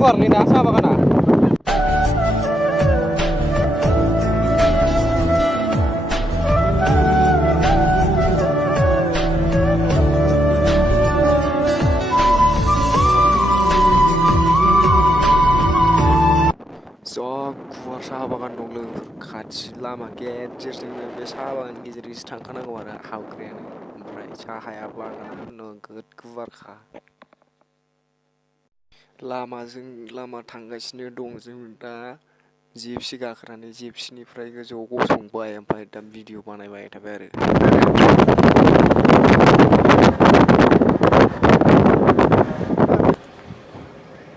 guarnya dah sama kan? So guar saha bagan dं लोगोफोर खाथि लामा गेजेरजोंनो बे साहा बागाननि गेजेरजोंसो थांखानांगौ आरो हावग्रायानो ओमफ्राय साहाया बागाना नोगोद गुवारखा लामाजों लामा थांगासिनो दं जों दा जिपसि गाखोनानै जिपसिनिफ्राय गोजौआव गसंबाय ओमफ्राय दा भिडिअ बानायबाय थाबाय आरो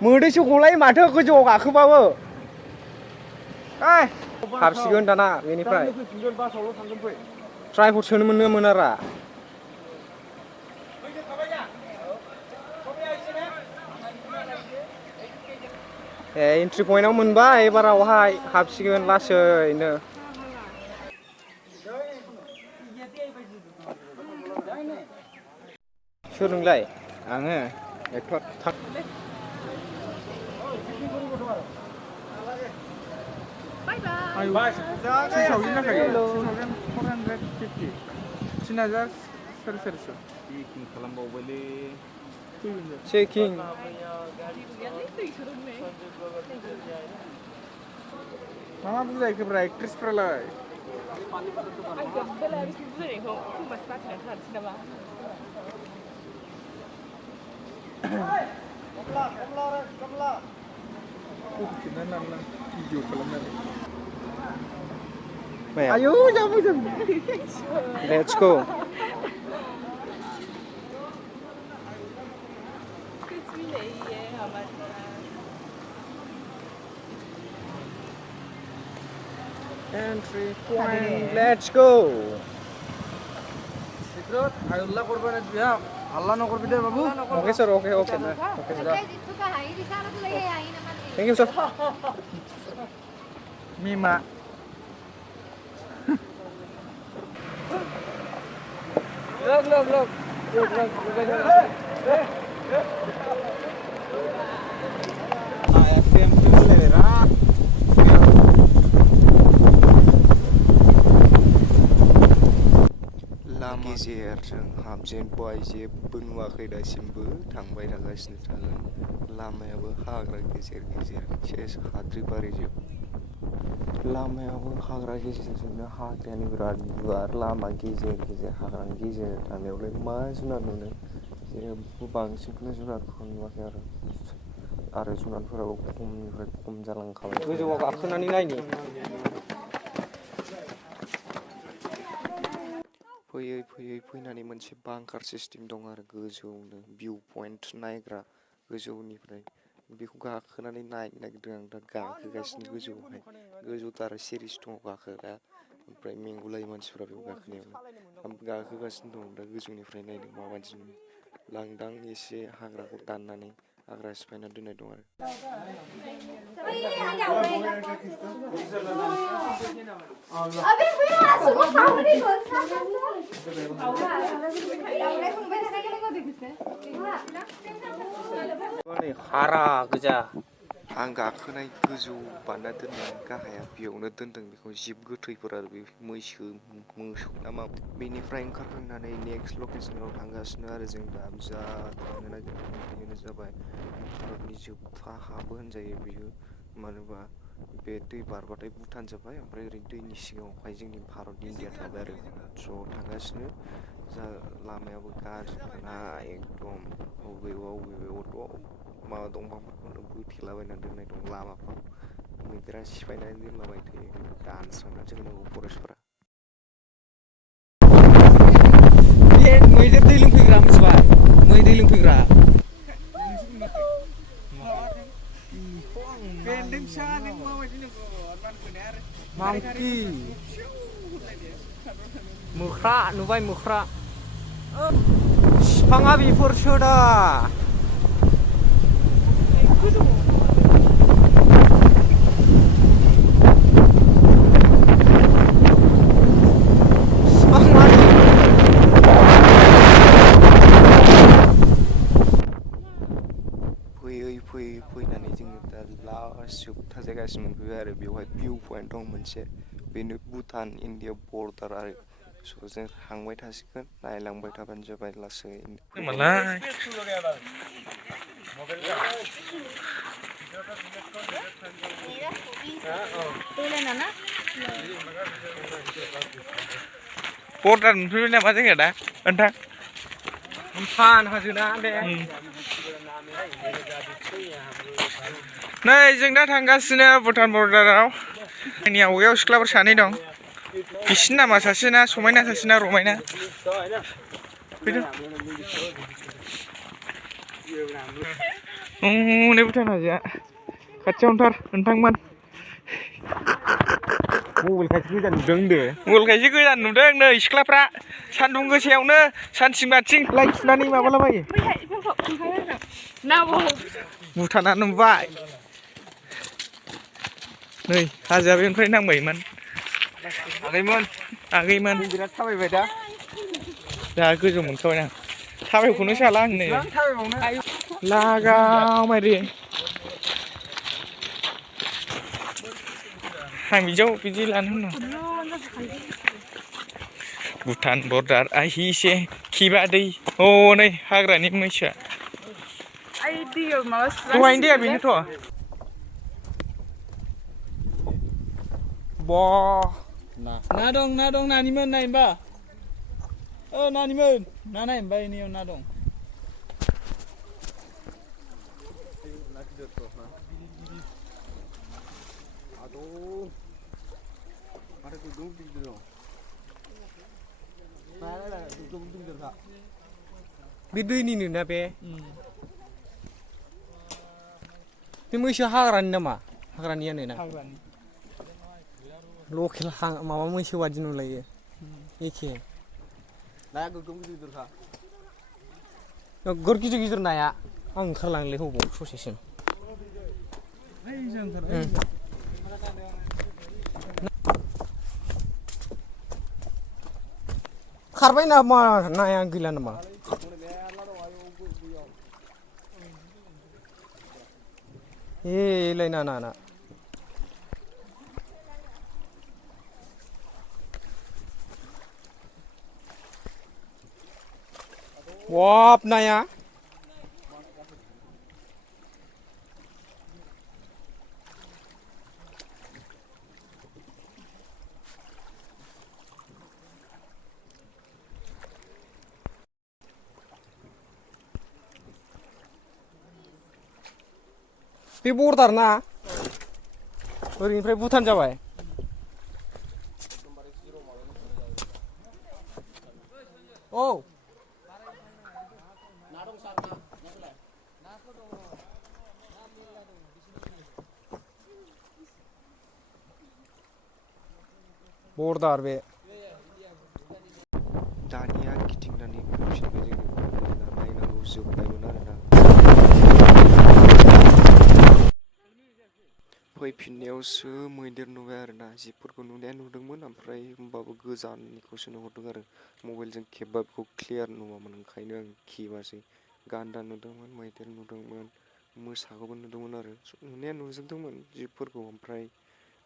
मोदैसो गलायो माथो गोजौआव गाखोबाबो हाबसिगोन दाना बेनिफ्राय ट्राइपड सोनो मोनो मोनारा एन्ट्रि पइन्टआव मोनबाय एबारावहाय हाबसिगोन लासैनो सोर नोंलाय आङो एक्टर Bye. 3,000 जाखायो 3,450 3,000 सोर चेकिं खालामबावबायलै चेकिं मा बुजायखोब्रा एक्ट्रेसफ्रालाय भिडिअ खालामनानै आयौ जा मोजां Let's go Entry point let's go Secret আল্লাহ করবে না বিয়া আল্লাহ না করবি দে বাবু Okay sir okay sir Thank you sir Mima Look गेजेरजों हाबजेनबाय जेबो नुवाखै दासिमबो थांबाय थागासिनो थागोन लामायाबो हाग्रा गेजेर गेजेर सेस हाद्रिबारिजों लामायाबो हाग्रा गेजेरजोंनो हाग्रायानो बिराद गुवार लामा गेजेर गेजेर हाग्रानि गेजेर थानायावलाय मा जुनार नुनो जेबो बांसिनखौनो जुनारफोरखौ नुवाखै आरो जुनारफोराबो खमनिफ्राय खम जालांखाबाय गोजौआव गाखोनानै नायनि फैयै फैनानै मोनसे बांकार सिस्टेम दं आरो गोजौआवनो भिउ पइन्ट नायग्रा गोजौनिफ्राय बेखौ गाखोनानै नायनो नागिरदों आं दा गाखोगासिनो गोजौथार सिरिस दङ गाखोग्रा ओमफ्राय मेंगुलायो मानसिफ्रा बेयाव गाखोनायावनो गाखोगासिनो दं दा गोजौनिफ्राय नायदों माबायदि नुयो लांदां एसे हाग्राखौ दाननानै हाग्रा सिफायना दोननाय दं आरो हारा गोजा आं गाखोनाय गोजौ बानायना दोननाय गाहाया बेयावनो दोनदों बेखौ जिब गोथैफोर आरो बे मोसौ नामा बेनिफ्राय ओंखारफैनानै नेक्स्ट लकेसनाव थांगासिनो आरो जों दा जा थांनो नागिरदों बेनो जाबाय भारतनि जोबथा हाबो होनजायो बियो मानोबा बे दै बारबाथाय भुटान जाबाय ओमफ्राय ओरै दैनि सिगाङावहाय जोंनि भारत इन्डिया थाबाय आरो ज' थांगासिनो जा लामायाबो गाज्रिना एकदम बबेबाथ' माबा दंफांफोरखौनो बोथेलाबायना दोननाय दं लामाफ्राव मैदेरा सिफायनानै दोनलाबाय थायो बेखौ दानस्रांनासो होनांगौ फरेस्टफोरा मैदेर दै लोंफैग्रा मिथिबाय दै लोंफैग्रा मांकि मोख्रा नुबाय मोख्रा बिफाङा बेफोरसो दा फैनानै जोङो दा लास्ट जोबथा जायगासिम मोनफैबाय आरो बेवहाय भिउ पइन्ट दं मोनसे बेनो भुटान इण्डिया बर्डार आरो स' जों थांबाय थासिगोन नायलांबाय थाबानो जाबाय लासैनो बर्डार मोनफैबाय नामा जोङो दा नोंथां फान हाजोना बे नै जों दा थांगासिनो भुटान बर्डाराव जोंनि आवगायाव सिख्लाफोर सानै दं बिसिनि नामा सासेना समायना सासेना रमायना फैदो नै भुटान हाजोआ खाथियावनोथार नोंथांमोन मबाइलखायसो गोजान नुदों होनदो मबाइलखायसो गोजान नुदों नै सिख्लाफ्रा सान्दुं गोसायावनो सानथिं बाथिं लाइट सुनानै माबालाबायो भुटाना नुबाय नै हाजोआ बेनिफ्राय नांबायमोन आगैमोन बिराद थाबायबाय दा जा गोजौ मोनखाबाय आं थाबायखौनो साला आं नै लागाव मारि आं बिदि लानो होनदों भुटान बर्डार आहिसे खिबा दै हनै हाग्रानि मैसोआ दहायनि दैया बेनोथ' ना दं नानिमोन नायनोबा नानिमोन ना नायनोबा इनियाव ना दं बे दैनिनो ना बे मैसो हाग्रानि नामा हाग्रानियानो ना लकेल माबा मैसो बादि नुलायो एखे नाया गोगोम गिदिरखा नोगोर गिदिर गिदिर नाया आं ओंखारलांलै हबाव ससेसिम खारबाय नामा नाया गैला नामा एलाय ना वाब नाया बे बर्डार ना ओरैनिफ्राय भुटान जाबाय औ बर्डार बे दानिया गिदिंनानै फैफिनबाय जोङो नायनांगौ जोबबायमोन आरोना फैफिननायावसो मैदेर नुबाय आरोना जिबफोरखौ नुनाया नुदोंमोन ओमफ्राय होमबाबो गोजाननिखौसो नुहरदों आरो मबाइलजों खेबबा बेखौ क्लियार नुवामोन ओंखायनो आं खेबासै गान्दा नुदोंमोन मैदेर नुदोंमोन मोसाखौबो नुदोंमोन आरो नुनाया नुजोबदोंमोन जिबफोरखौ ओमफ्राय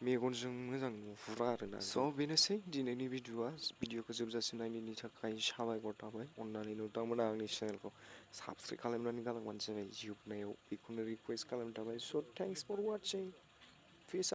मेगनजों मोजां नुहुरा आरोना स' बेनोसै दिनैनि भिडिअ'खौ जोबजासिम नायनायनि थाखाय साबायखर थाबाय अननानै नोंथांमोना आंनि चेनेलखौ साबसक्राइब खालामनानै गालांबानो जाबाय जोबनायाव बेखौनो रिकुवेस्ट खालामनाय थाबाय स' थेंक्स फर वाचिं